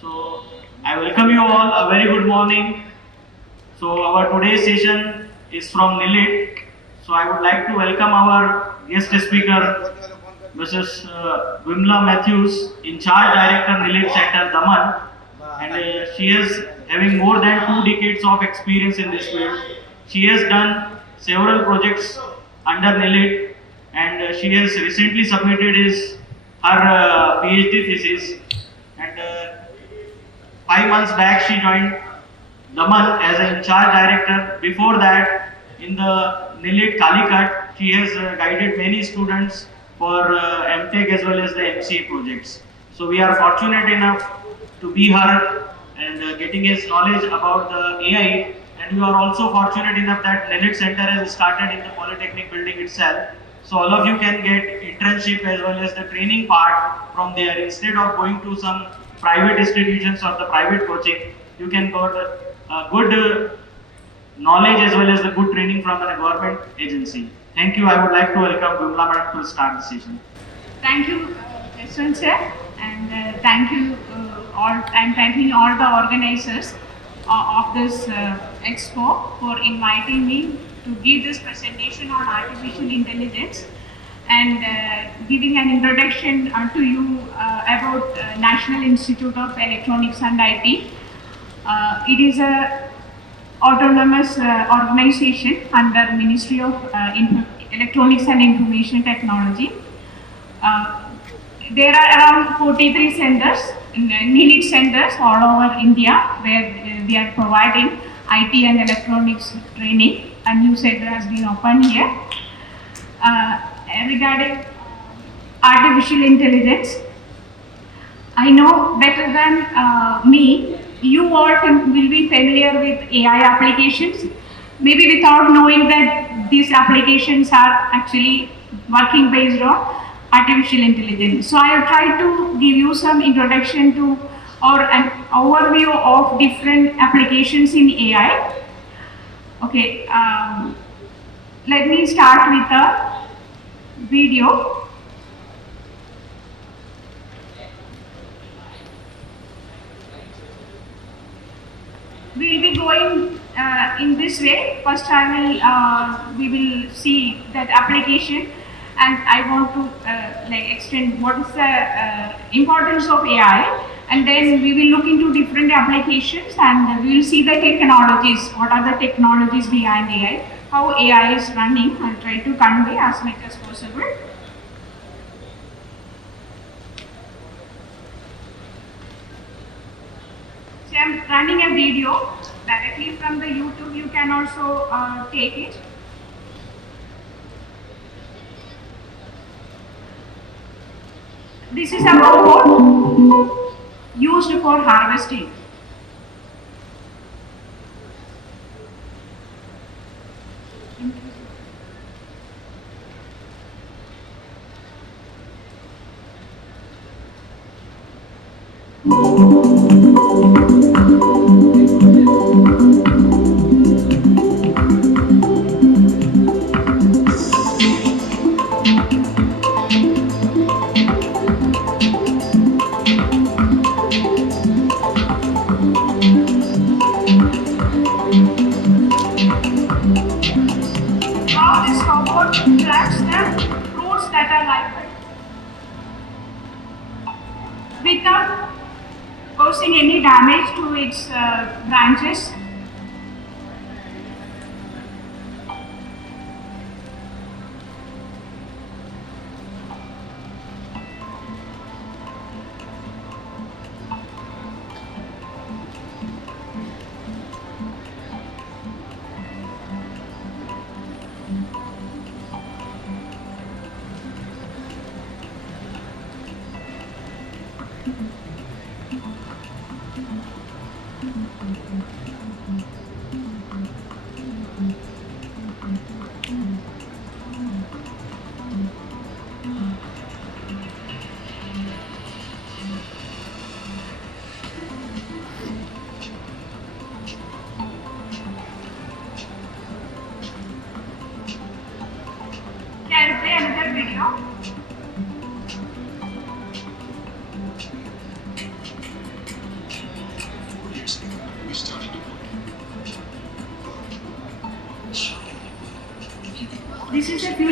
So I welcome you all. A very good morning. So our today's session is from NILIT. So I would like to welcome our guest speaker, Mrs. Vimla Matthews, in charge director NILIT Center Daman, and she is having more than 2 decades of experience in this field. She has done several projects under NILIT, and she has recently submitted her PhD thesis. And 5 months back, she joined Daman as an in-charge director. Before that, in the NILIT Calicut, she has guided many students for MTech as well as the MCA projects. So we are fortunate enough to be her and getting his knowledge about the AI. And we are also fortunate enough that NILIT Center has started in the Polytechnic building itself. So all of you can get internship as well as the training part from there. Instead of going to some private institutions or the private coaching, you can got good knowledge as well as the good training from a government agency. Thank you. I would like to welcome Vimla Madam to start the session. Thank you, Yashwant sir, and thank you all. I'm thanking all the organizers of this expo for inviting me to give this presentation on artificial intelligence and giving an introduction to you about National Institute of Electronics and IT. It is a autonomous organization under Ministry of Electronics and Information Technology. There are around 43 centers, NILIT centers all over India where we are providing IT and electronics training. A new center has been opened here. Regarding artificial intelligence, I know better than me, you all will be familiar with AI applications, maybe without knowing that these applications are actually working based on artificial intelligence. So I have tried to give you some introduction to or an overview of different applications in AI. Okay, let me start with a video. We will be going in this way. First, we will see that application, and I want to extend what is the importance of AI, and then we will look into different applications, and we will see the technologies. What are the technologies behind AI? How AI is running. I'll try to convey as much as possible. So I'm running a video directly from the YouTube. You can also take it. This is a robot used for harvesting. How this robot tracks the fruits that are ripe without causing any damage to its branches.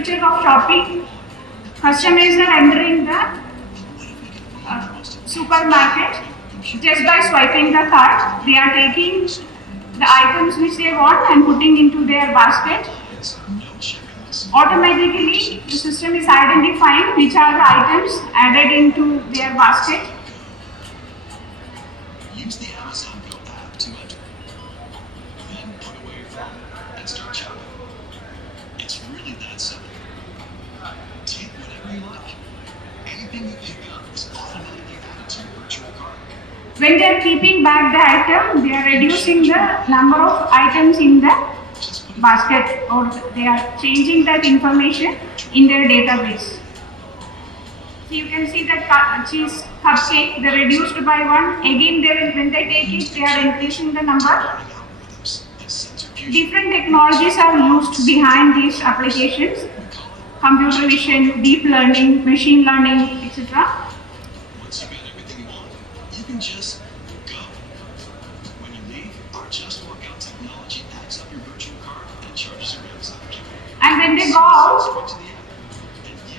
picture of shopping. Customers are entering the supermarket. Just by swiping the card, they are taking the items which they want and putting into their basket. Automatically, the system is identifying which are the items added into their basket. Use the Amazon Go app to enter. Then put away your phone and start shopping. It's really that simple. Take whatever you like. Anything you pick up is automatically added to your virtual cart. When they are keeping back the item, they are reducing the number of items in the basket, or they are changing that information in their database. So you can see that cheese cupcake, they reduced by one. Again, when they take it, they are increasing the number. Algorithms and sensor fusion. Different technologies are used behind these applications: computer vision, deep learning, machine learning, etc. Once you get everything you want, you can just go. When you leave, our Just Workout technology adds up your virtual cart and charges your Amazon account. And when they go out, Straight to the app.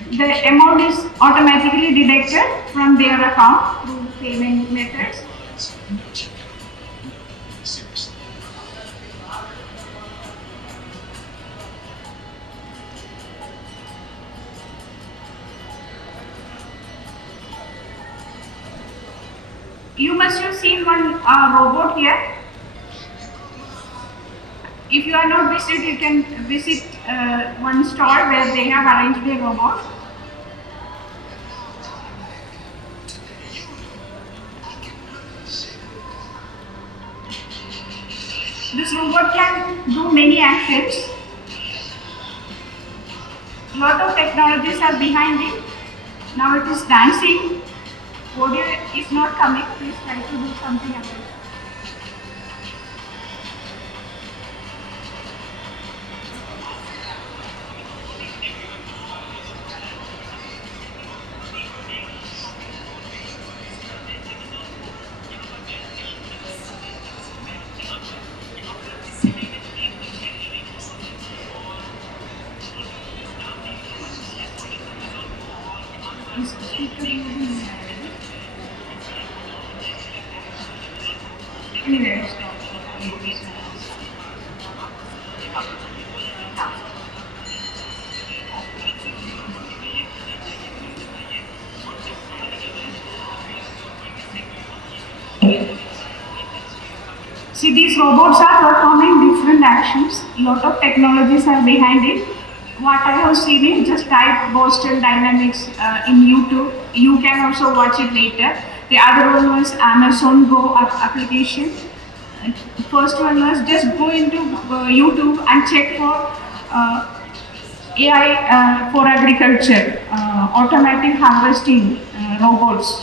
And you the amount is automatically deducted from their account through payment methods. lines, no checkout. No, seriously. You must have seen one robot here. If you are not visited, you can visit one store where they have arranged a robot. This robot can do many actions. Lot of technologies are behind it. Now it is dancing. Audio is not coming. Please try to do something about it. Is speaker moving? Anyway, stop. See, these robots are performing different actions. Lot of technologies are behind it. What I have seen is just type Boston Dynamics in YouTube. You can also watch it later. The other one was Amazon Go application. First one was just go into YouTube and check for AI for agriculture, automatic harvesting robots.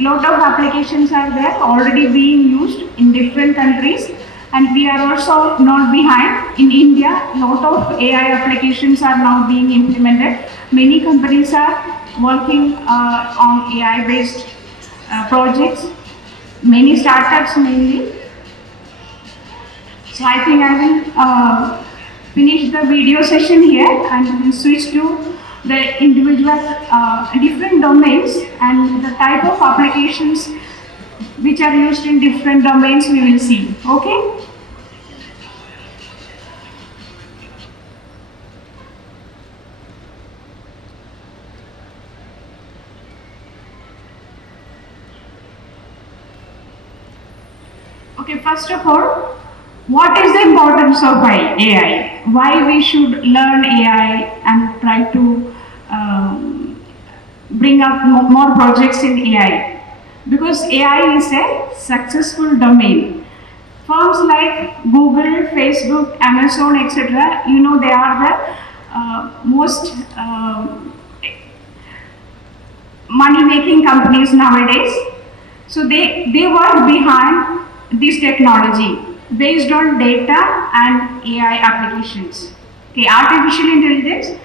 Lot of applications are there already being used in different countries, and we are also not behind. In India, lot of AI applications are now being implemented. Many companies are working on AI based projects, many startups mainly. So I think I will finish the video session here and we'll switch to the individual different domains and the type of applications which are used in different domains we will see. Okay? Okay, first of all, what is the importance of AI? Why we should learn AI and try to bring up more projects in AI? Because AI is a successful domain. Firms like Google, Facebook, Amazon, etc., you know, they are the most money-making companies nowadays. So they work behind this technology based on data and AI applications. Okay, artificial intelligence,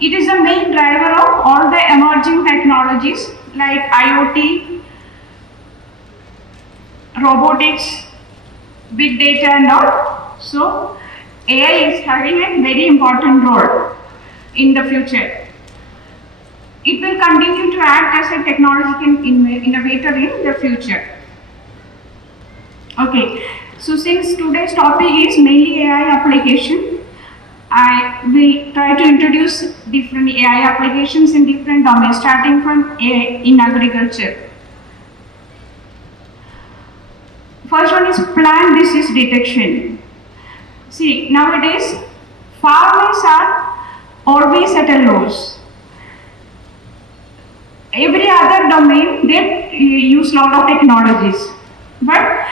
it is the main driver of all the emerging technologies like IoT, robotics, big data and all. So AI is having a very important role. in the future. It will continue to act as a technological innovator in the future. Okay, so since today's topic is mainly AI application, I will try to introduce different AI applications in different domains, starting from AI in agriculture. First one is plant disease detection. See, nowadays farmers are always at a loss. Every other domain they use lot of technologies, but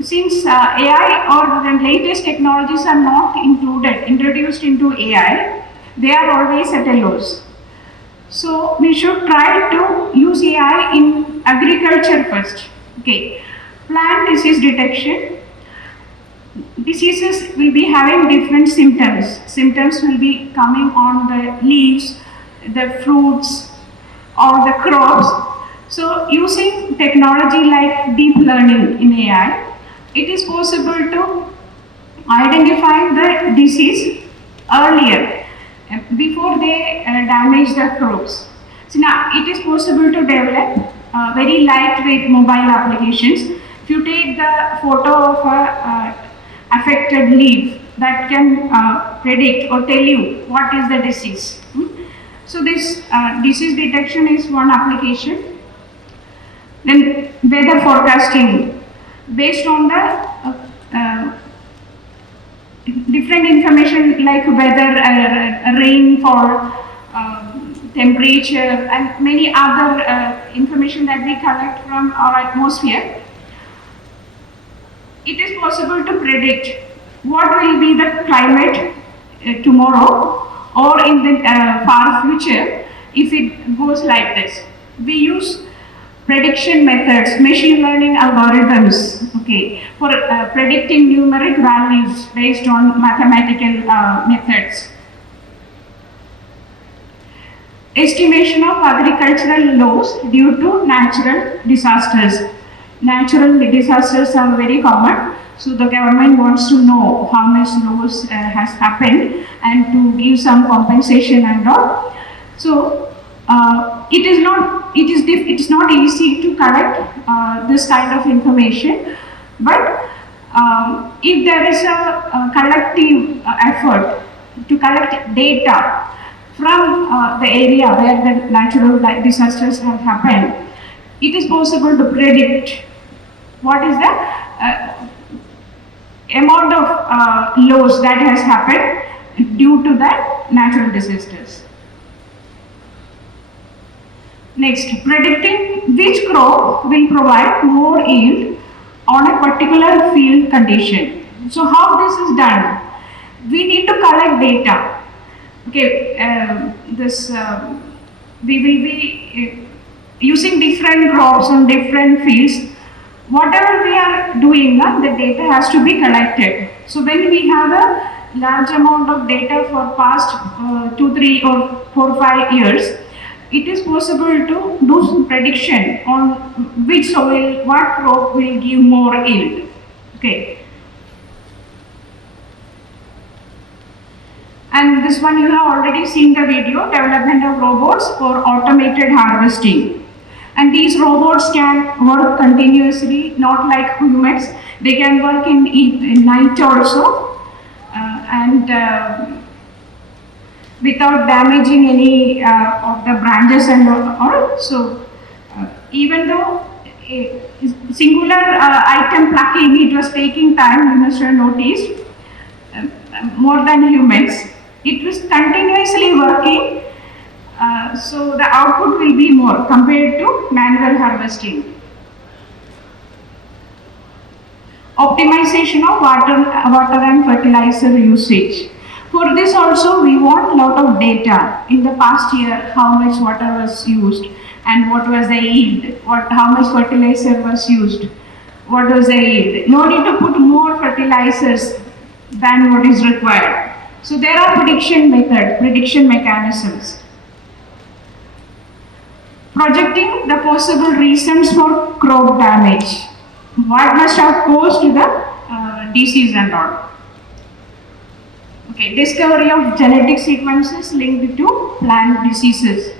since AI or the latest technologies are not introduced into AI, they are always at a loss. So we should try to use AI in agriculture first. Okay, plant disease detection. Diseases will be having different symptoms. Symptoms will be coming on the leaves, the fruits, or the crops. So using technology like deep learning in AI, it is possible to identify the disease earlier, before they damage the crops. So now it is possible to develop very lightweight mobile applications. If you take the photo of a affected leaf, that can predict or tell you what is the disease. So this disease detection is one application. Then weather forecasting, based on the different information like weather, rainfall, temperature, and many other information that we collect from our atmosphere. It is possible to predict what will be the climate tomorrow or in the far future if it goes like this. We use prediction methods, machine learning algorithms, okay, for predicting numeric values based on mathematical methods. Estimation of agricultural loss due to natural disasters. Natural disasters are very common, so the government wants to know how much loss has happened and to give some compensation and all. So it is not easy to collect this kind of information, but if there is a collective effort to collect data from the area where the natural disasters have happened, it is possible to predict what is the amount of loss that has happened due to that natural disasters. Next, predicting which crop will provide more yield on a particular field condition. So how this is done? We need to collect data. Okay, we will be using different crops on different fields. Whatever we are doing, the data has to be collected. So when we have a large amount of data for past 2, 3 or 4, 5 years, it is possible to do some prediction on which soil, what crop will give more yield. Okay. And this one you have already seen the video, development of robots for automated harvesting. And these robots can work continuously, not like humans. They can work in night also, and without damaging any of the branches and all. So even though singular item plucking, it was taking time, you must have noticed, more than humans. It was continuously working, so the output will be more compared to manual harvesting. Optimization of water and fertilizer usage. For this also we want a lot of data. In the past year, how much water was used and what was the yield, how much fertilizer was used, what was the yield. No need to put more fertilizers than what is required. So there are prediction mechanisms. Projecting the possible reasons for crop damage. What must have caused the disease and all. Okay, discovery of genetic sequences linked to plant diseases.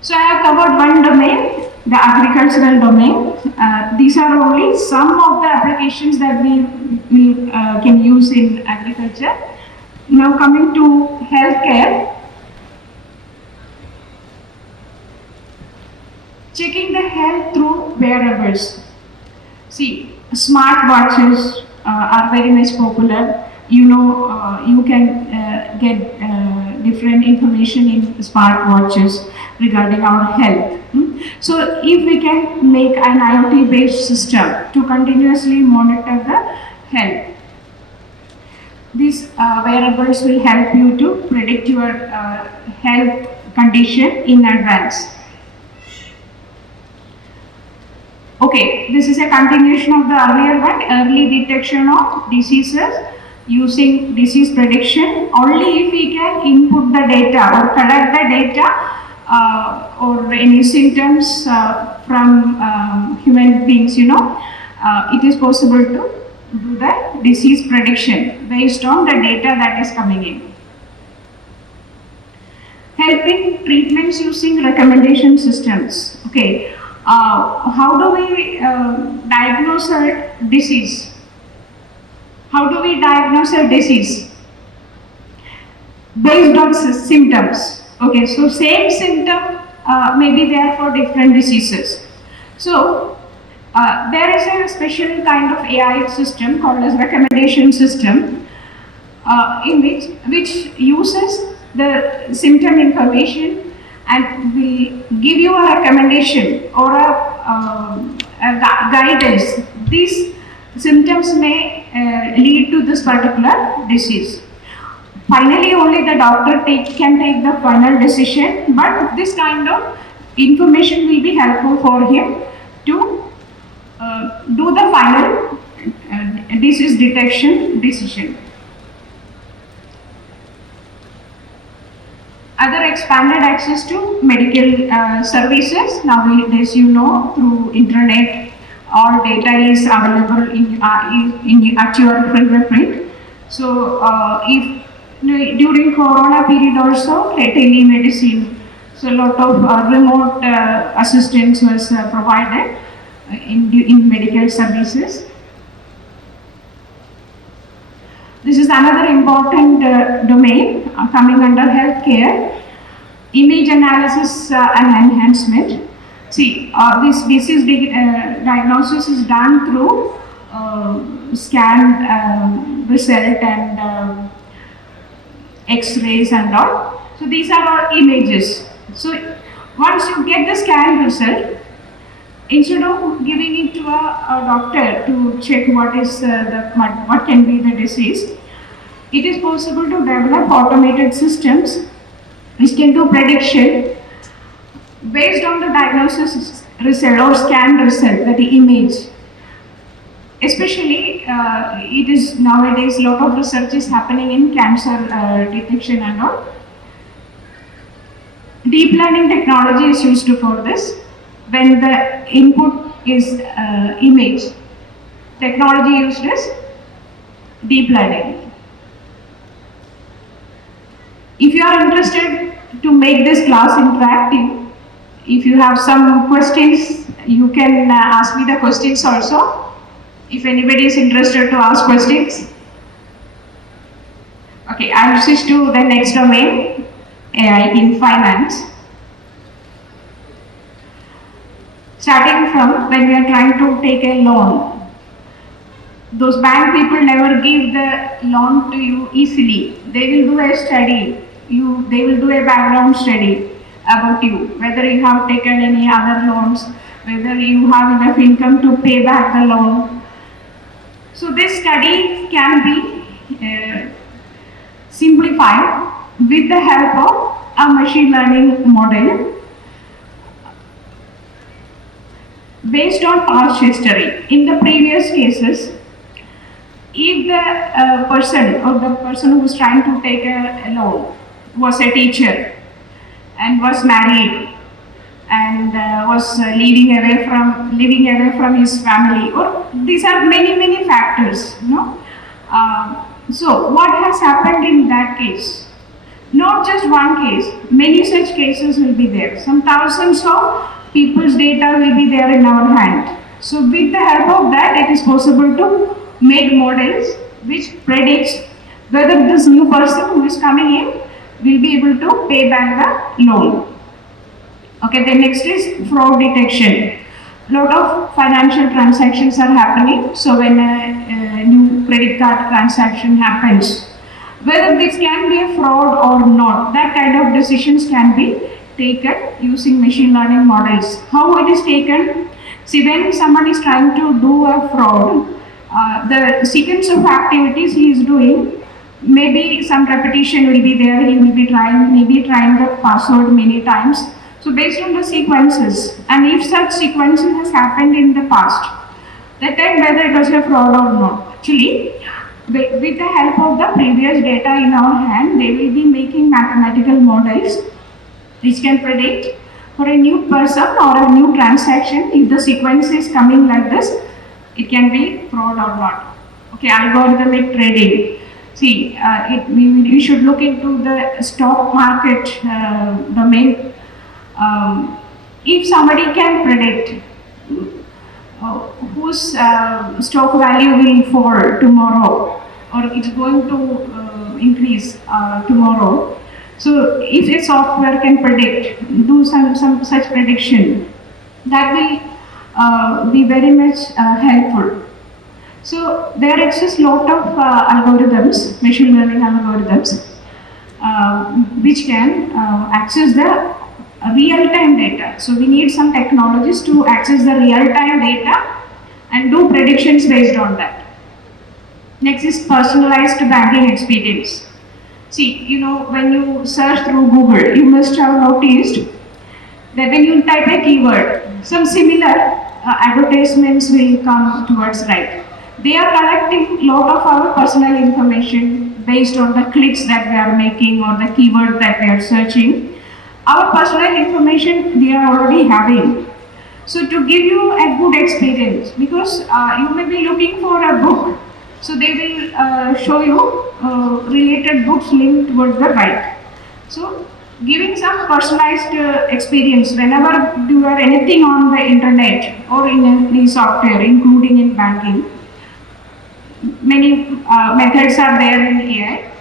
So I have covered one domain, the agricultural domain. These are only some of the applications that we can use in agriculture. Now coming to healthcare, checking the health through wearables. See, smart watches are very much popular. You know, you can get different information in smart watches regarding our health. So, if we can make an IoT based system to continuously monitor the health, these wearables will help you to predict your health condition in advance. Okay, this is a continuation of the earlier one, early detection of diseases using disease prediction. Only if we can input the data or collect the data or any symptoms from human beings, it is possible to do the disease prediction based on the data that is coming in. Helping treatments using recommendation systems. Okay. How do we diagnose a disease? How do we diagnose a disease? Based on symptoms. Okay, so same symptom may be there for different diseases. So there is a special kind of AI system called as recommendation system, in which uses the symptom information and will give you a recommendation or a guidance. These symptoms may lead to this particular disease. Finally, only the doctor can take the final decision, but this kind of information will be helpful for him to do the final disease detection decision. Other expanded access to medical services. Nowadays, through internet, all data is available at your fingerprint. So, if during Corona period also, telemedicine, so a lot of remote assistance was provided in medical services. This is another important domain coming under healthcare, image analysis and enhancement. See, this disease diagnosis is done through scanned result and X-rays and all. So these are our images. So once you get the scan result, instead of giving it to a doctor to check what can be the disease, it is possible to develop automated systems which can do prediction based on the diagnosis result or scan result, the image. Especially, it is nowadays a lot of research is happening in cancer detection and all. Deep learning technology is used for this. When the input is image, technology used is deep learning. If you are interested to make this class interactive, if you have some questions, you can ask me the questions also. If anybody is interested to ask questions. Okay, I'll switch to the next domain, AI in finance. Starting from when we are trying to take a loan, those bank people never give the loan to you easily. They will do a study. They will do a background study about you, whether you have taken any other loans, whether you have enough income to pay back the loan. So this study can be simplified with the help of a machine learning model based on past history. In the previous cases, if the person who was trying to take a loan was a teacher and was married and was living away from his family. Or these are many factors, you know. So what has happened in that case? Not just one case, many such cases will be there. Some thousands of people's data will be there in our hand. So with the help of that, it is possible to make models which predicts whether this new person who is coming in will be able to pay back the loan. Okay, the next is fraud detection. Lot of financial transactions are happening. So when a new credit card transaction happens, whether this can be a fraud or not, that kind of decisions can be taken using machine learning models. How it is taken? See, when someone is trying to do a fraud, the sequence of activities he is doing, maybe some repetition will be there. He will be trying the password many times. So based on the sequences, and if such sequences has happened in the past, that time whether it was a fraud or not. Actually, with the help of the previous data in our hand, they will be making mathematical models which can predict for a new person or a new transaction, if the sequence is coming like this, it can be fraud or not. Okay, algorithmic trading. See, we should look into the stock market domain. If somebody can predict whose stock value will fall tomorrow or it's going to increase tomorrow, so if a software can do some such prediction, that will be very much helpful. So there exists lot of algorithms, machine learning algorithms, which can access the real-time data. So we need some technologies to access the real-time data and do predictions based on that. Next is personalized banking experience. See, you know, when you search through Google, you must have noticed that when you type a keyword, some similar advertisements will come towards right. They are collecting lot of our personal information based on the clicks that we are making or the keyword that we are searching. Our personal information we are already having. So to give you a good experience, because you may be looking for a book, so they will show you related books linked towards the right. So giving some personalized experience whenever you are anything on the internet or in any software, including in banking. Many methods are there in AI.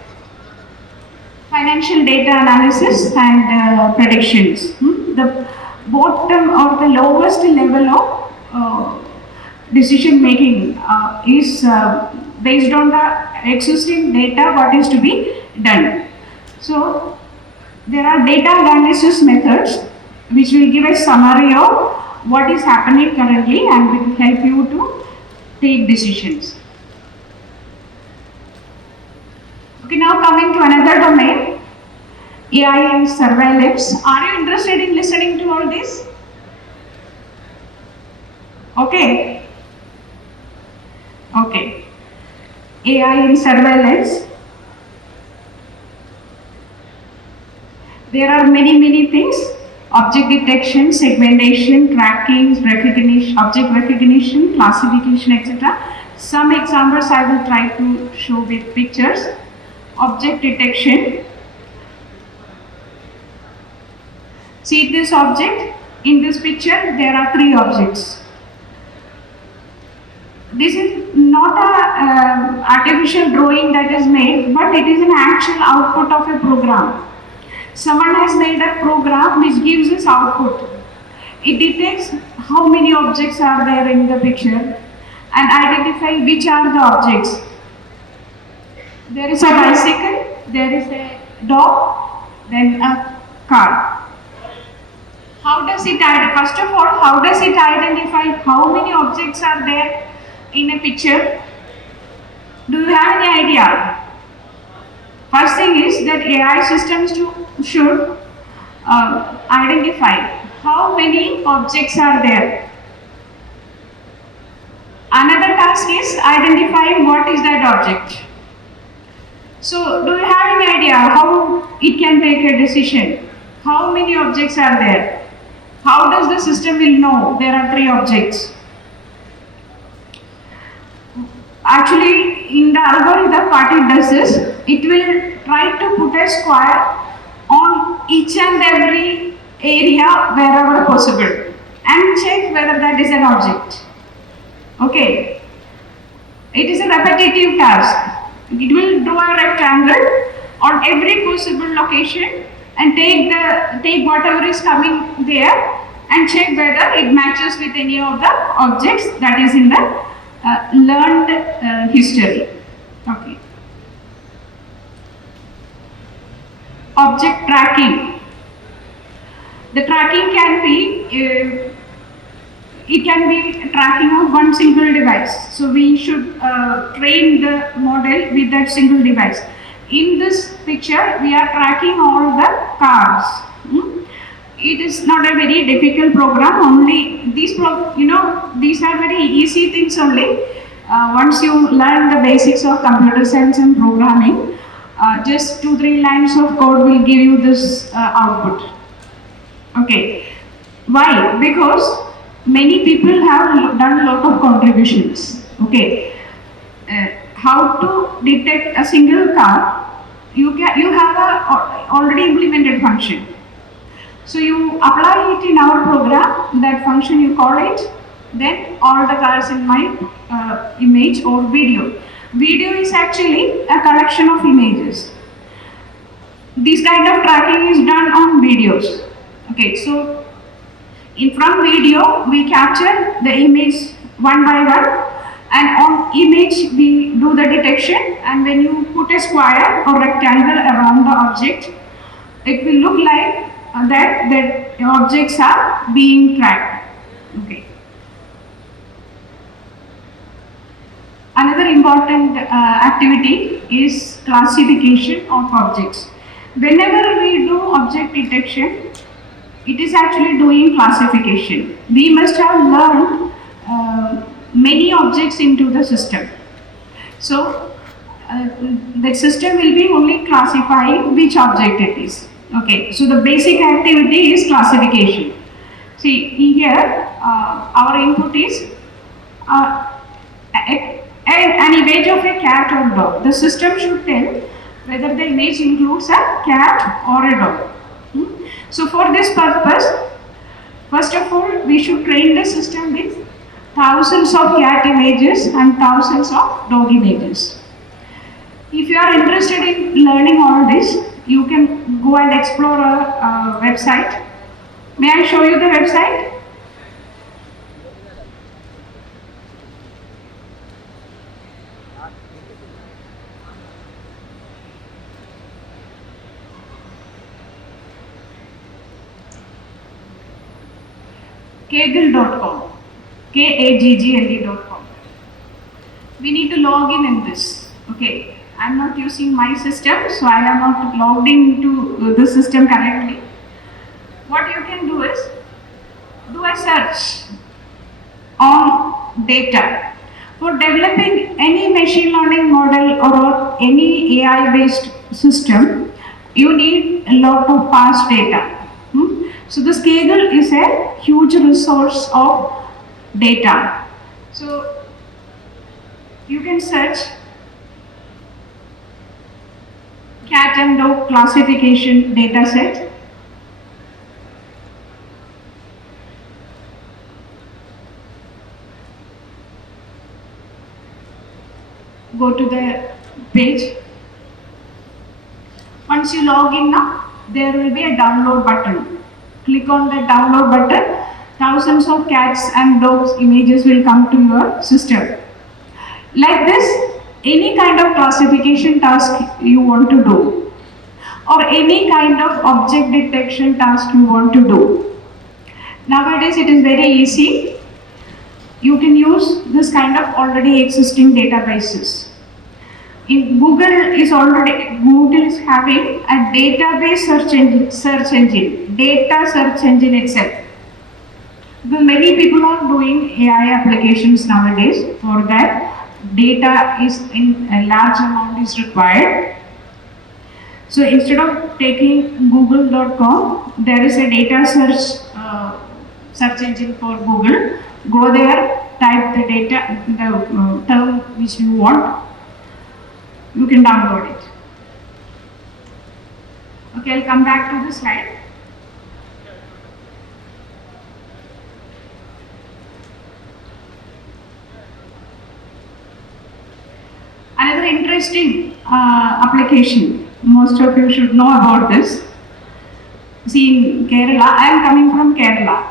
Financial data analysis and predictions. The bottom or the lowest level of decision making is based on the existing data, what is to be done. So there are data analysis methods which will give a summary of what is happening currently and will help you to take decisions. Okay, now coming to another domain, AI and surveillance. Are you interested in listening to all this? Okay. Okay. AI and surveillance. There are many things. Object detection, segmentation, tracking, recognition, object recognition, classification, etc. Some examples I will try to show with pictures. Object detection. See this object. In this picture, there are 3 objects. This is not an artificial drawing that is made, but it is an actual output of a program. Someone has made a program which gives this output. It detects how many objects are there in the picture and identify which are the objects. There is a bicycle, there is a dog, then a car. How does it identify? First of all, how does it identify how many objects are there in a picture? Do you have any idea? First thing is that AI systems should identify how many objects are there. Another task is identifying what is that object. So, do you have any idea how it can take a decision? How many objects are there? how does the system will know there are three objects? Actually, in the algorithm, what it does is, it will try to put a square on each and every area wherever possible and check whether that is an object. Okay. It is a repetitive task. It will draw a rectangle on every possible location and take whatever is coming there and check whether it matches with any of the objects that is in the learned history. Okay. Object tracking. The tracking can be it can be tracking of one single device. So we should train the model with that single device. In this picture, we are tracking all the cars. It is not a very difficult program. Only these these are very easy things only. Once you learn the basics of computer science and programming, just 2-3 lines of code will give you this output. Okay. Why? Because many people have done a lot of contributions. Okay. How to detect a single car? You have a already implemented function. So you apply it in our program. That function you call it. Then all the cars in my image or video. Video is actually a collection of images. This kind of tracking is done on videos. Okay. So from video, we capture the image one by one, and on image we do the detection, and when you put a square or rectangle around the object, it will look like that the objects are being tracked. Okay. Another important activity is classification of objects. Whenever we do object detection, it is actually doing classification. We must have learned many objects into the system. So the system will be only classifying which object it is. Okay, so the basic activity is classification. See here, our input is an image of a cat or dog. The system should tell whether the image includes a cat or a dog. So for this purpose, first of all, we should train the system with thousands of cat images and thousands of dog images. If you are interested in learning all this, you can go and explore a website. May I show you the website? Kaggle.com. Kaggle.com. We need to log in this. Okay. I am not using my system, so I am not logged into the system correctly. What you can do is do a search on data. For developing any machine learning model or any AI based system, you need a lot of past data. So this Kaggle is a huge resource of data. So you can search cat and dog classification data set. Go to the page. Once you log in now, there will be a download button. Click on the download button. Thousands of cats and dogs images will come to your system. Like this, any kind of classification task you want to do, or any kind of object detection task you want to do. Nowadays it is very easy. You can use this kind of already existing databases. In Google is having a database search engine, data search engine itself. Because many people are doing AI applications nowadays. For that, data is in a large amount is required. So instead of taking google.com, there is a data search search engine for Google. Go there, type the data, the term which you want. You can download it. Okay, I'll come back to the slide. Another interesting application, most of you should know about this. See, in Kerala, I am coming from Kerala.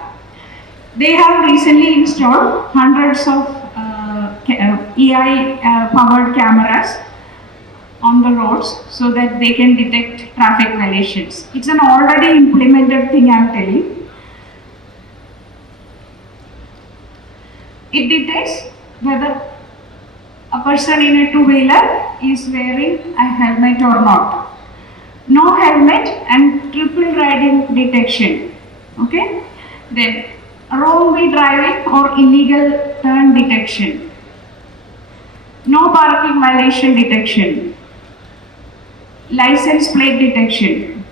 They have recently installed hundreds of AI powered cameras on the roads so that they can detect traffic violations. It's an already implemented thing, I am telling. It detects whether a person in a two-wheeler is wearing a helmet or not. No helmet and triple riding detection. Okay? Then wrong way driving or illegal turn detection. No parking violation detection. License plate detection.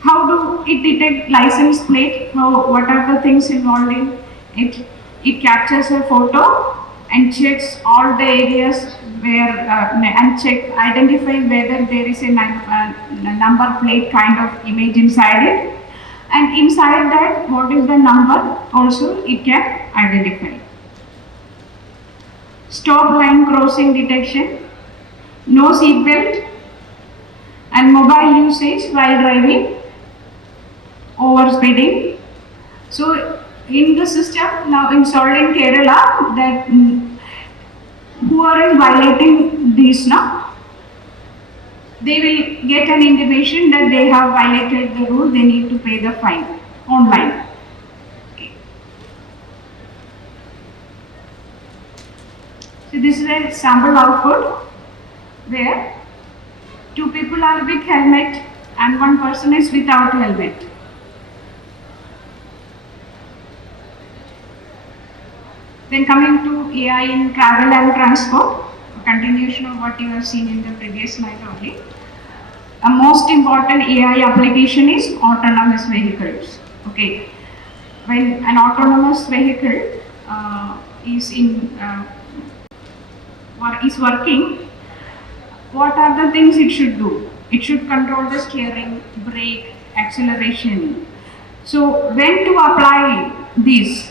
How do it detect license plate? What are the things involved in it? It captures a photo and checks all the areas where identify whether there is a number plate kind of image inside it, and inside that what is the number also it can identify. Stop line crossing detection, no seat belt, and mobile usage while driving, over speeding. So in the system now installed in Kerala, that whoever is violating these now, they will get an intimation that they have violated the rule, they need to pay the fine online. Okay. So this is a sample output where two people are with helmet and one person is without helmet. Then coming to AI in travel and transport, a continuation of what you have seen in the previous slide only. A most important AI application is autonomous vehicles. Okay, when an autonomous vehicle is working, what are the things it should do? It should control the steering, brake, acceleration. So when to apply these?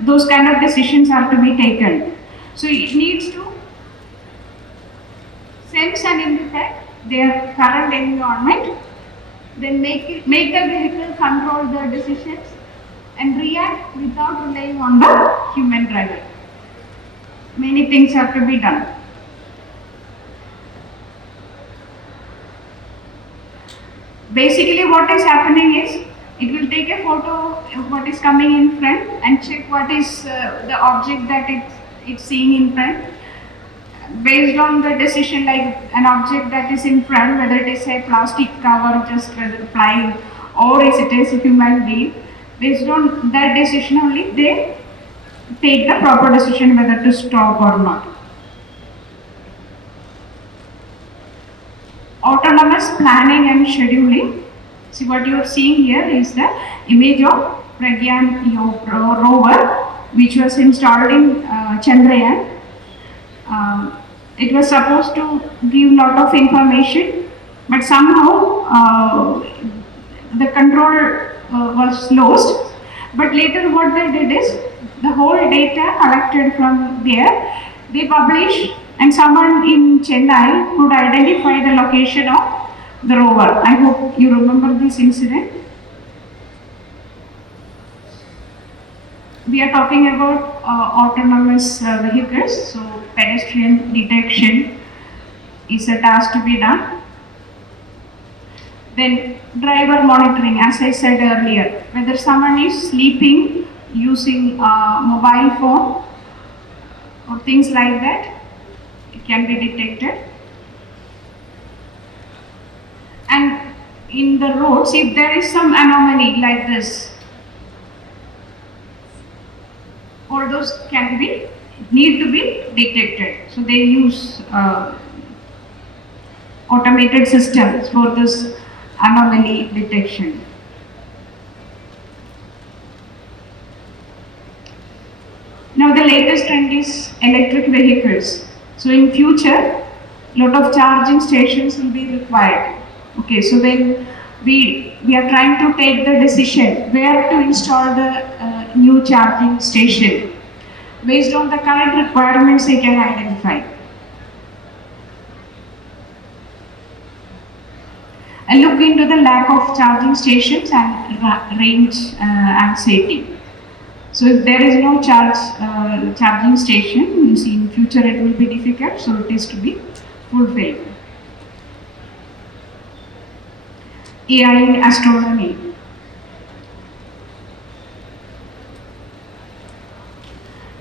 Those kind of decisions are to be taken. So it needs to sense and interpret their current environment, then make the vehicle control the decisions and react without relying on the human driver. Many things have to be done. Basically what is happening is, it will take a photo of what is coming in front and check what is the object that it's seeing in front. Based on the decision, like an object that is in front, whether it is a plastic cover just flying or is it a human being, based on that decision only they take the proper decision whether to stop or not. Autonomous planning and scheduling. See, what you are seeing here is the image of Pragyan rover which was installed in Chandrayaan. It was supposed to give lot of information, but somehow the control was lost. But later what they did is, the whole data collected from there, they published, and someone in Chennai could identify the location of the rover. I hope you remember this incident. We are talking about autonomous vehicles, so pedestrian detection is a task to be done. Then driver monitoring, as I said earlier, whether someone is sleeping using a mobile phone or things like that, it can be detected. And in the roads, if there is some anomaly like this, all those need to be detected. So they use automated systems for this anomaly detection. latest trend is electric vehicles. So in future, lot of charging stations will be required. Okay, so when we are trying to take the decision where to install the new charging station, based on the current requirements, they can identify. And look into the lack of charging stations and range anxiety. So if there is no charging station, you see in future it will be difficult, so it is to be fulfilled. AI in astronomy.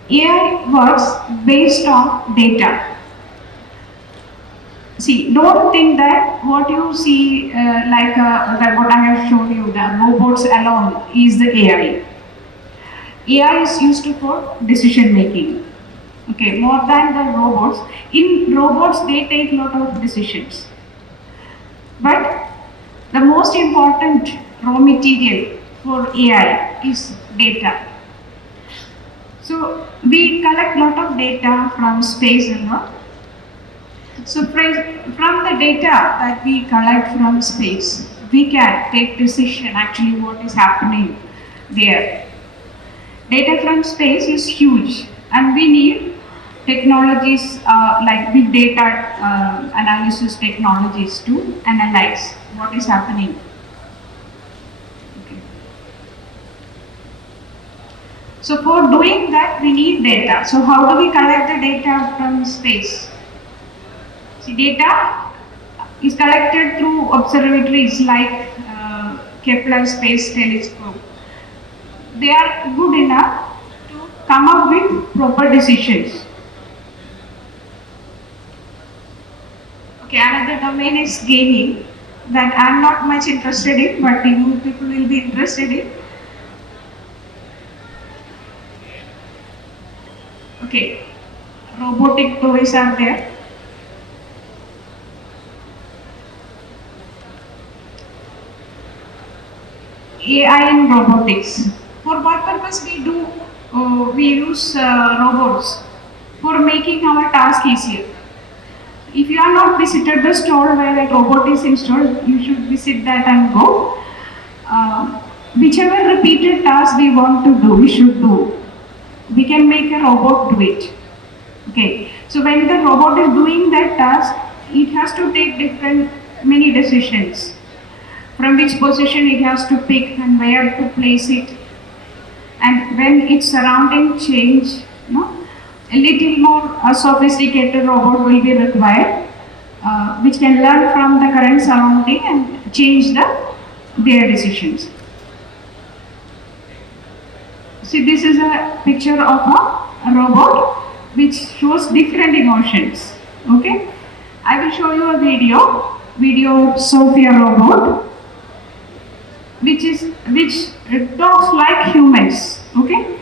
AI works based on data. See, don't think that what you see, that what I have shown you, the robots alone is the AI. AI is used for decision making. Okay, more than the robots. In robots, they take lot of decisions. But the most important raw material for AI is data. So we collect lot of data from space and all. So from the data that we collect from space, we can take decision actually what is happening there. Data from space is huge, and we need technologies like big data analysis technologies to analyze what is happening. Okay. So for doing that, we need data. So how do we collect the data from space? See, data is collected through observatories like Kepler Space Telescope. They are good enough to come up with proper decisions. Okay, another domain is gaming that I am not much interested in, but you people will be interested in. Okay, robotic toys are there. AI in robotics. For what purpose we use robots? For making our task easier. If you are not visited the store where a robot is installed, you should visit that and go. Whichever repeated task we want to do, we should do. We can make a robot do it. Okay. So when the robot is doing that task, it has to take many decisions. From which position it has to pick and where to place it. And when its surrounding change, a little more sophisticated robot will be required, which can learn from the current surrounding and change their decisions. See, this is a picture of a robot which shows different emotions. Okay, I will show you a video of Sophia robot, which talks like humans. Okay.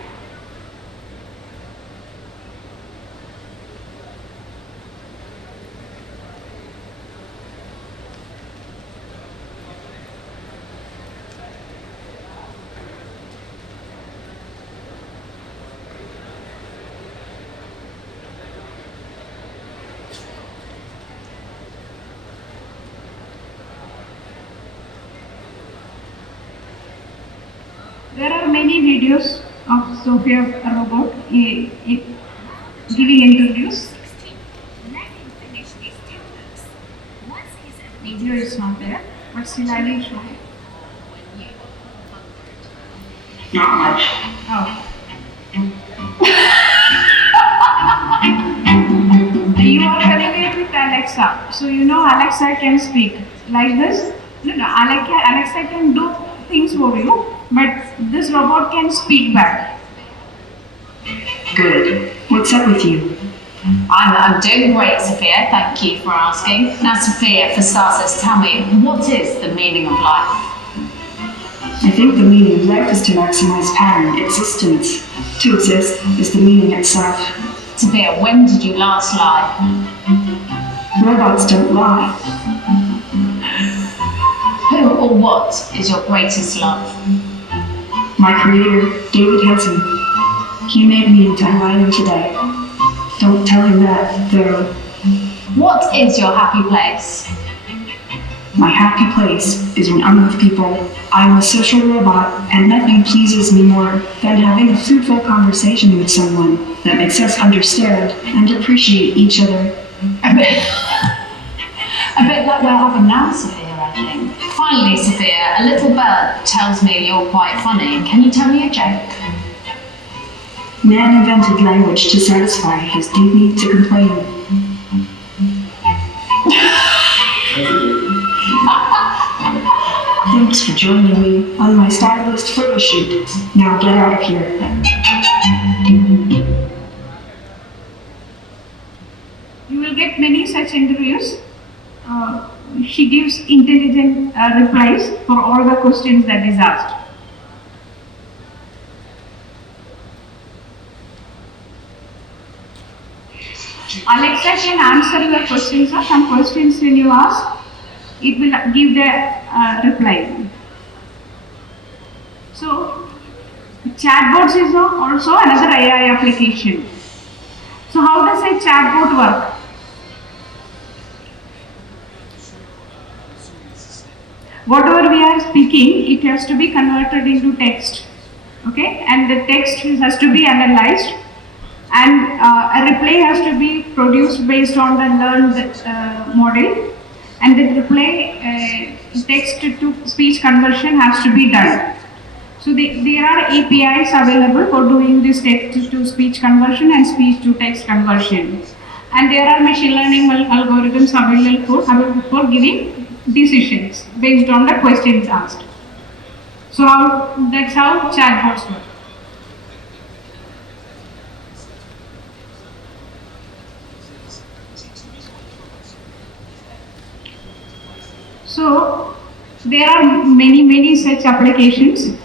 There are many videos of Sophia robot giving interviews. Video is not there, but still I will show you. Not much. Oh. You are familiar with Alexa, so you know Alexa can speak like this. No, Alexa can do things for you, but this robot can speak back. Good. What's up with you? I'm doing great, Sophia. Thank you for asking. Now, Sophia, for starters, tell me, what is the meaning of life? I think the meaning of life is to maximize pattern, existence. To exist is the meaning itself. Sophia, when did you last lie? Robots don't lie. Who or what is your greatest love? My creator, David Hudson. He made me into who I am today. Don't tell him that, though. What is your happy place? My happy place is when I'm with people. I'm a social robot, and nothing pleases me more than having a fruitful conversation with someone that makes us understand and appreciate each other. A bit like we're having now, Sophia, I think. Finally, Sophia, a little bird tells me you're quite funny. Can you tell me a joke? Man invented language to satisfy his deep need to complain. Thanks for joining me on my stylist photo shoot. Now get out of here. You will get many such interviews. She gives intelligent replies for all the questions that is asked. Alexa can answer your questions or some questions when you ask, it will give the reply. So, chatbots is also another AI application. So, how does a chatbot work? Whatever we are speaking, it has to be converted into text. Okay, and the text has to be analyzed, and a reply has to be produced based on the learned model, and the reply text to speech conversion has to be done. So there are APIs available for doing this text to speech conversion and speech to text conversion, and there are machine learning algorithms available for giving decisions based on the questions asked. So that's how chatbots work. So there are many such applications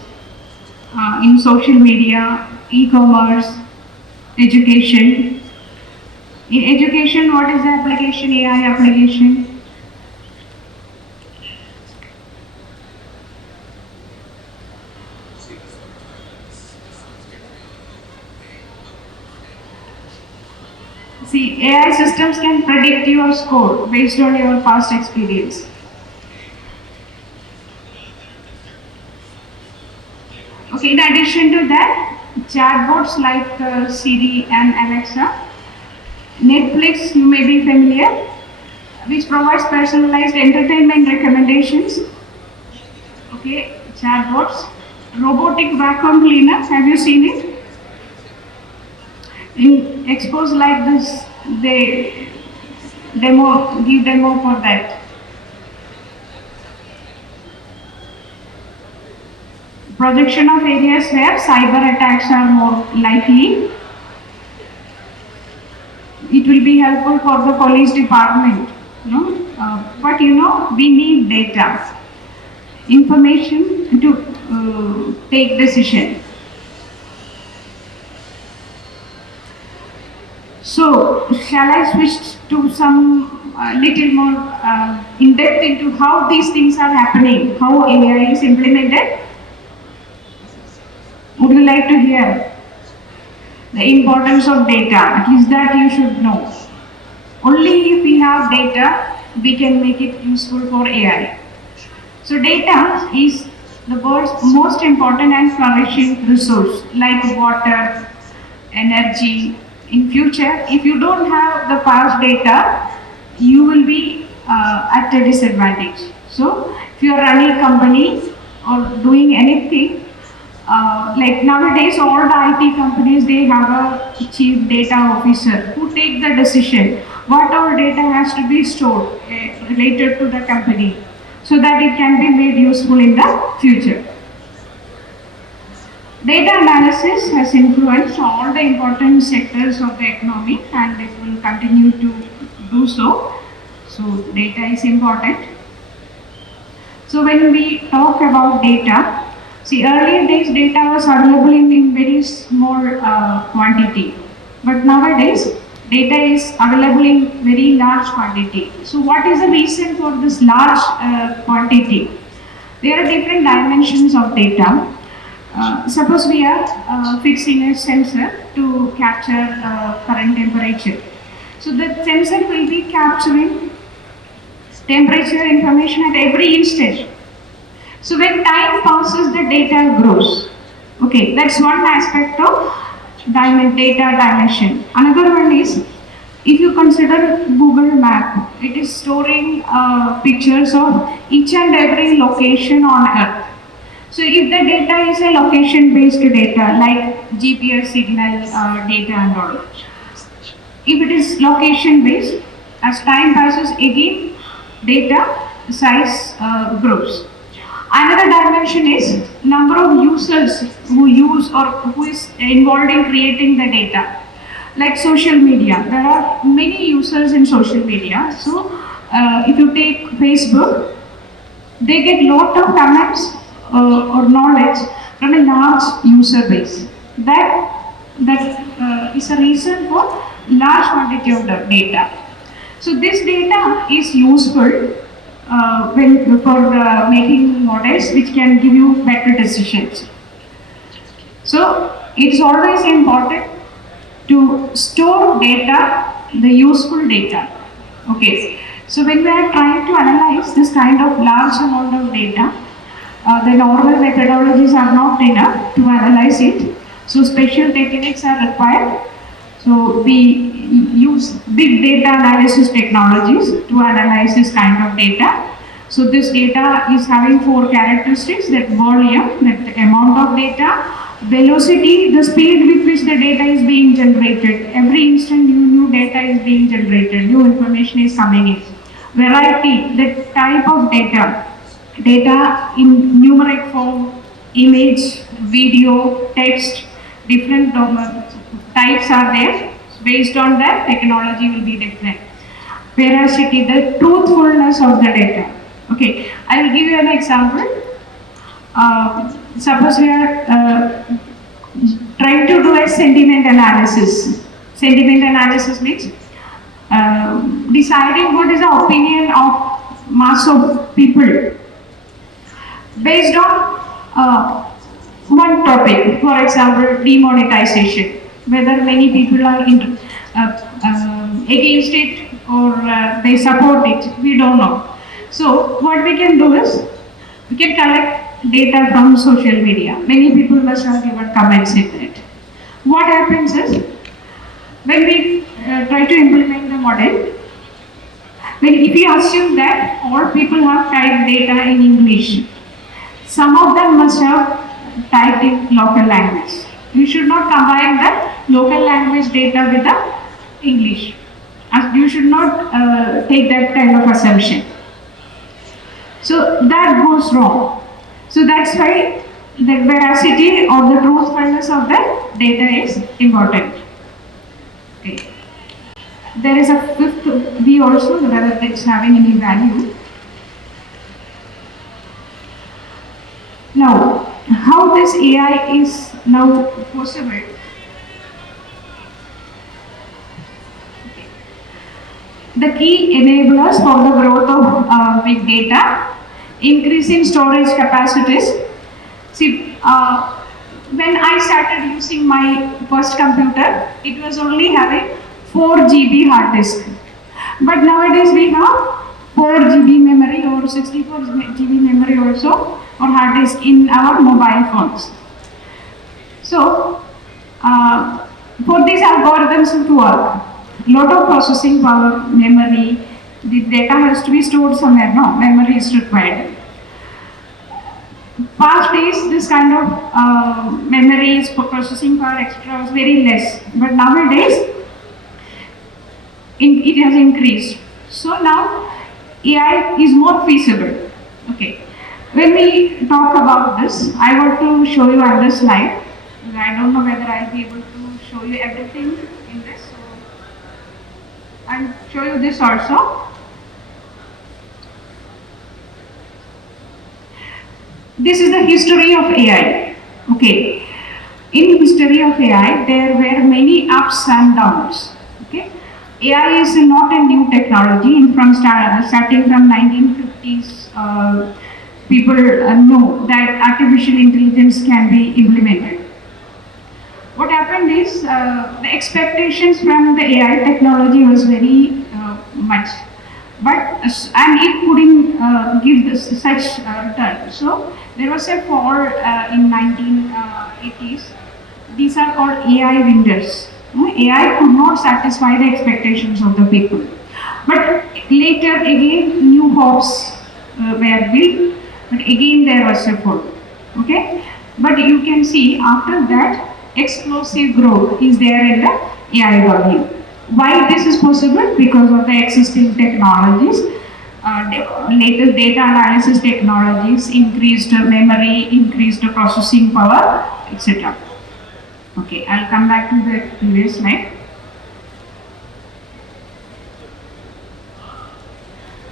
in social media, e-commerce, education. In education, what is the application? AI application. See, AI systems can predict your score based on your past experience. Okay, in addition to that, chatbots like Siri and Alexa, Netflix, you may be familiar, which provides personalized entertainment recommendations. Okay, chatbots, robotic vacuum cleaner, have you seen it? In expos like this, they give demo for that. Projection of areas where cyber attacks are more likely. It will be helpful for the police department, but we need data, information to take decision. So, shall I switch to some little more in depth into how these things are happening, how AI is implemented? Would you like to hear the importance of data? It is that you should know. Only if we have data, we can make it useful for AI. So data is the world's most important and flourishing resource, like water, energy. In future, if you don't have the past data, you will be at a disadvantage. So if you are running a company or doing anything, like nowadays all the IT companies, they have a chief data officer who take the decision what all data has to be stored related to the company so that it can be made useful in the future. Data analysis has influenced all the important sectors of the economy and it will continue to do so. So data is important. So when we talk about data, see, earlier days data was available in very small quantity, but nowadays data is available in very large quantity. So what is the reason for this large quantity? There are different dimensions of data. Suppose we are fixing a sensor to capture current temperature. So the sensor will be capturing temperature information at every instant. So when time passes, the data grows. Okay, that's one aspect of data dimension. Another one is, if you consider Google Map, it is storing pictures of each and every location on Earth. So if the data is a location-based data, like GPS signal data and all, if it is location-based, as time passes again, data size grows. Another dimension is number of users who use or who is involved in creating the data. Like social media, there are many users in social media. So if you take Facebook, they get lot of comments or knowledge from a large user base. That is a reason for large quantity of data. So this data is useful for making models which can give you better decisions. So it's always important to store data, the useful data. Okay. So when we are trying to analyze this kind of large amount of data, the normal methodologies are not enough to analyze it. So special techniques are required. So we use big data analysis technologies to analyze this kind of data. So this data is having 4 characteristics: that volume, that the amount of data, velocity, the speed with which the data is being generated. Every instant new data is being generated, new information is coming in. Variety, the type of data in numeric form, image, video, text, different types are there. Based on that, technology will be different. Veracity, the truthfulness of the data. Okay, I will give you an example. Suppose we are trying to do a sentiment analysis. Sentiment analysis means deciding what is the opinion of mass of people based on one topic. For example, demonetization. Whether many people are against it or they support it, we don't know. So what we can do is, we can collect data from social media. Many people must have given comments in it. What happens is, when we try to implement the model, if we assume that all people have typed data in English, some of them must have typed in local language. You should not combine the local language data with the English. You should not take that kind of assumption. So that goes wrong. So that's why the veracity or the truthfulness of the data is important. Okay. There is a fifth V also, whether it's having any value. Now, how this AI is now possible? The key enablers for the growth of big data, increase in storage capacities. See, when I started using my first computer, it was only having 4 GB hard disk. But nowadays we have 4 GB memory or 64 GB memory also, or hard disk in our mobile phones. So, for these algorithms to work, lot of processing power, memory, the data has to be stored somewhere, no, memory is required. Past days, this kind of memories, processing power, etc. was very less, but nowadays, it has increased. So now, AI is more feasible. Okay. When we talk about this, I want to show you on this slide. I don't know whether I'll be able to show you everything in this. So I'll show you this also. This is the history of AI. Okay. In history of AI, there were many ups and downs. Okay. AI is not a new technology. Starting from 1950s, people know that artificial intelligence can be implemented. What happened is the expectations from the AI technology was very much, but and it couldn't give such return. So there was a fall in 1980s. These are called AI vendors. AI could not satisfy the expectations of the people. But later again new hopes were built, but again there was a fall. Okay, but you can see after that explosive growth is there in the AI domain. Why this is possible? Because of the existing technologies, latest data analysis technologies, increased memory, increased processing power, etc. Okay, I'll come back to the previous slide.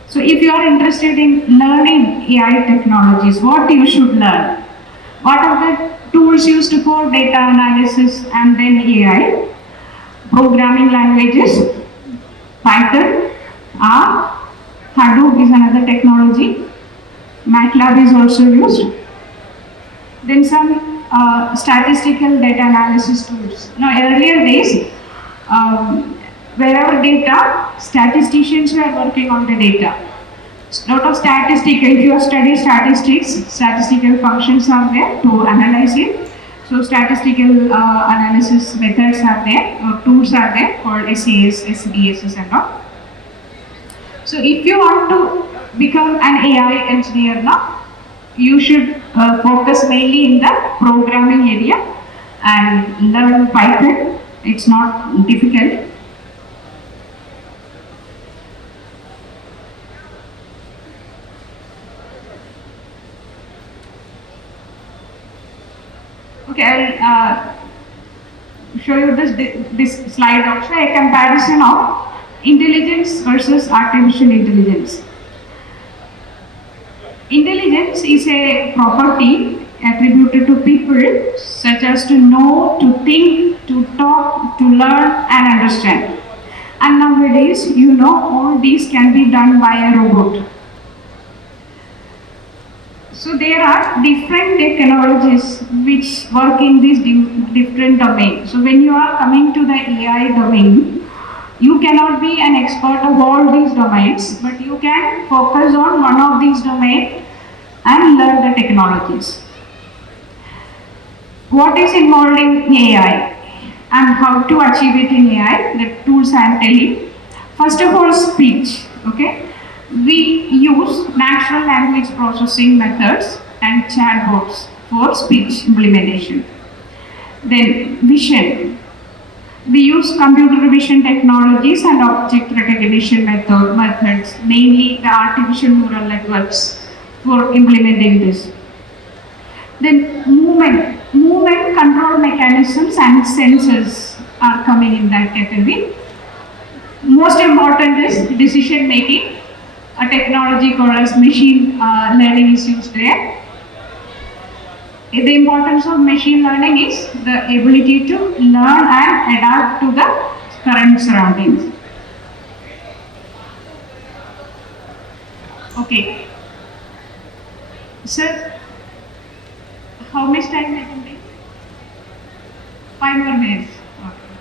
So if you are interested in learning AI technologies, what you should learn? What are the tools used for data analysis and then AI? Programming languages, Python, R, Hadoop is another technology, MATLAB is also used. Then some statistical data analysis tools. Now earlier days, wherever data, statisticians were working on the data. Lot of statistical, if you have studied statistics, statistical functions are there to analyze it. So statistical analysis methods are there, or tools are there called SAS, SDSS and all. So if you want to become an AI engineer now, you should focus mainly in the programming area and learn Python. It's not difficult. Okay, I'll show you this slide also, a comparison of intelligence versus artificial intelligence. Intelligence is a property attributed to people such as to know, to think, to talk, to learn and understand. And nowadays, you know, all these can be done by a robot. So there are different technologies which work in these different domains. So when you are coming to the AI domain, you cannot be an expert of all these domains, but you can focus on one of these domains and learn the technologies. What is involved in AI and how to achieve it in AI, the tools I am telling. First of all, speech, okay. We use natural language processing methods and chatbots for speech implementation. Then vision. We use computer vision technologies and object recognition methods, mainly the artificial neural networks for implementing this. Then movement control mechanisms and sensors are coming in that category. Most important is decision making. A technology called as machine learning is used there. The importance of machine learning is the ability to learn and adapt to the current surroundings. Okay. Sir, how much time I can take? 5 more minutes. Okay.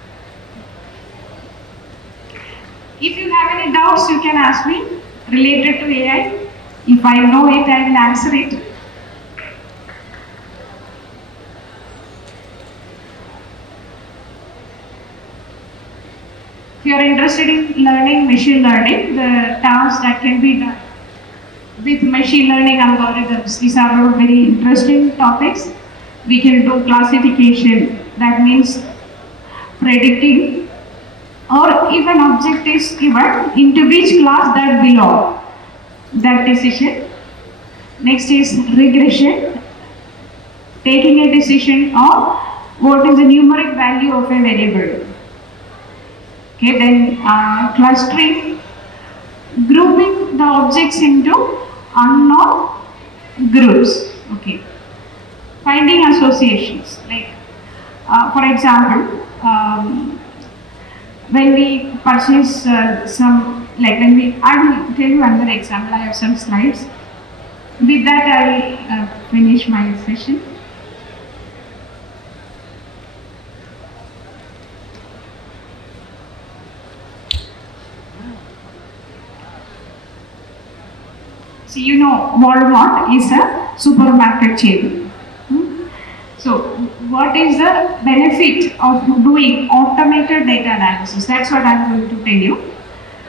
If you have any doubts, you can ask me related to AI. If I know it, I will answer it. If you are interested in learning machine learning, the tasks that can be done with machine learning algorithms, these are all very interesting topics. We can do classification, that means predicting, or if an object is given, into which class that belong, that decision. Next is regression, taking a decision on what is the numeric value of a variable. Okay, then clustering, grouping the objects into unknown groups. Okay, finding associations, like for example, when we purchase some, like when we, I will tell you another example, I have some slides. With that, I'll finish my session. So you know, Walmart is a supermarket chain. So what is the benefit of doing automated data analysis? That's what I'm going to tell you.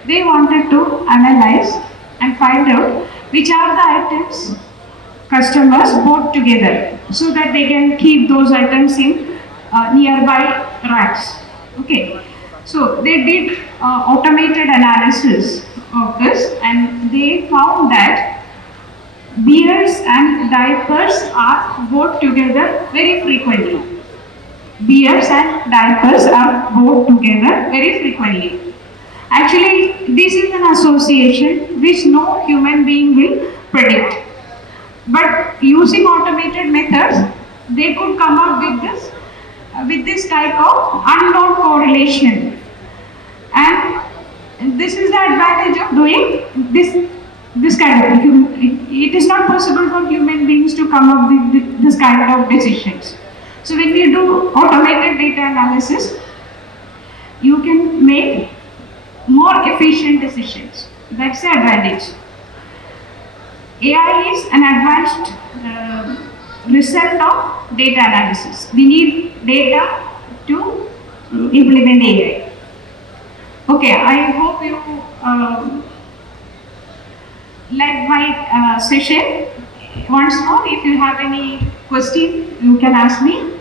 They wanted to analyze and find out which are the items customers bought together so that they can keep those items in nearby racks. Okay. So they did automated analysis of this and they found that beers and diapers are bought together very frequently. Beers and diapers are bought together very frequently. Actually, this is an association which no human being will predict. But using automated methods, they could come up with this type of unknown correlation. And this is the advantage of doing this kind of, it is not possible for human beings to come up with this kind of decisions. So when you do automated data analysis, you can make more efficient decisions. That's the advantage. AI is an advanced result of data analysis. We need data to implement AI. Okay, I hope you like my session. Once more, if you have any question, you can ask me.